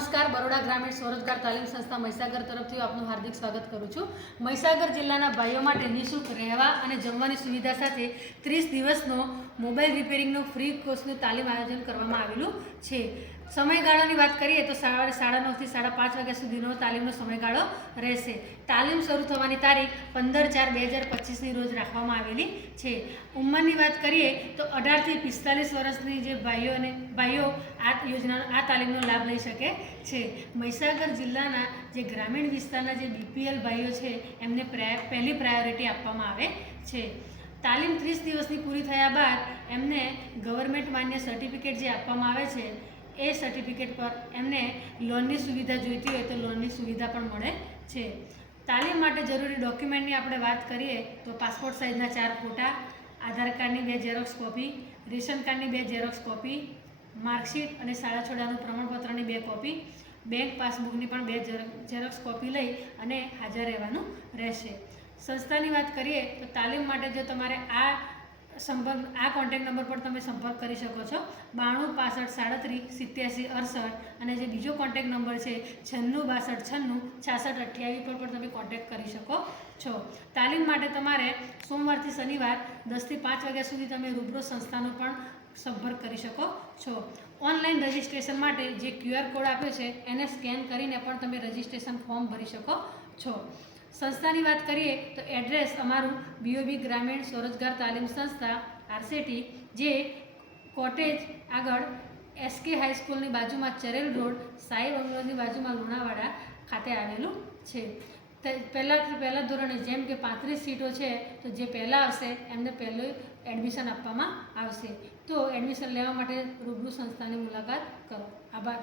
નમસ્કાર, બરોડા ગ્રામીણ સ્વરોજગાર તાલીમ સંસ્થા મહીસાગર તરફથી આપનું હાર્દિક સ્વાગત કરું છું। મહીસાગર જિલ્લાના ભાઈઓ માટે નિઃશુલ્ક રહેવા અને જમવાની સુવિધા સાથે 30 દિવસનો મોબાઈલ રિપેરિંગનો ફ્રી કોર્સનું તાલીમ આયોજન કરવામાં આવેલું છે। સમયગાળાની વાત કરીએ તો સવારે 9:30 થી 5:30 વાગ્યા સુધીનો તાલીમનો સમયગાળો રહેશે। તાલીમ શરૂ થવાની તારીખ 15/4/2025ની રોજ રાખવામાં આવેલી છે। ઉંમરની વાત કરીએ તો 18 થી 45 વર્ષની જે ભાઈઓ આ તાલીમનો લાભ લઈ શકે છે। મહીસાગર જિલ્લાના જે ગ્રામીણ વિસ્તારના જે બીપીએલ ભાઈઓ છે એમને પહેલી પ્રાયોરિટી આપવામાં આવે છે। તાલીમ 30 દિવસની પૂરી થયા બાદ એમને ગવર્મેન્ટ માન્ય સર્ટિફિકેટ જે આપવામાં આવે છે એ સર્ટિફિકેટ પર એમને લોનની સુવિધા જોઈતી હોય તો લોનની સુવિધા પણ મળે છે। તાલીમ માટે જરૂરી ડોક્યુમેન્ટની આપણે વાત કરીએ તો પાસપોર્ટ સાઇઝના 4 ફોટા, આધાર કાર્ડની 2 ઝેરોક્સ કોપી, રેશન કાર્ડની 2 ઝેરોક્સ કોપી, માર્કશીટ અને શાળા છોડાનું પ્રમાણપત્રની 2 કોપી, બેંક પાસબુકની પણ 2 ઝેરોક્સ કોપી લઈ અને હાજર રહેવાનું રહેશે। સંસ્થાની વાત કરીએ તો તાલીમ માટે જો તમારે આ કોન્ટેક્ટ નંબર પર તમે સંપર્ક કરી શકો છો 92 65 37 87 68 અને જે બીજો કોન્ટેક્ટ નંબર છે 96 62 96 66 28 પર પણ તમે કોન્ટેક્ટ કરી શકો છો। તાલીમ માટે તમારે સોમવારથી શનિવાર 10 થી 5 વાગ્યા સુધી તમે રૂબરૂ સંસ્થાનો પણ સંપર્ક કરી શકો છો। ઓનલાઈન રજિસ્ટ્રેશન માટે જે QR કોડ આપ્યો છે એને સ્કેન કરીને પણ તમે રજિસ્ટ્રેશન ફોર્મ ભરી શકો છો। સંસ્થાની વાત કરીએ તો એડ્રેસ અમારું BOB ગ્રામીણ સ્વરોજગાર તાલીમ સંસ્થા RCT જે કોટેજ આગળ SK હાઈસ્કૂલની બાજુમાં ચરેલ રોડ, સાઈ બંગલોની બાજુમાં લુણાવાડા ખાતે આવેલું છે। પહેલા ધોરણે જેમ કે 35 સીટો છે તો જે પહેલાં આવશે એમને પહેલું એડમિશન આપવામાં આવશે। તો એડમિશન લેવા માટે રૂબરૂ સંસ્થાની મુલાકાત કરો। આભાર।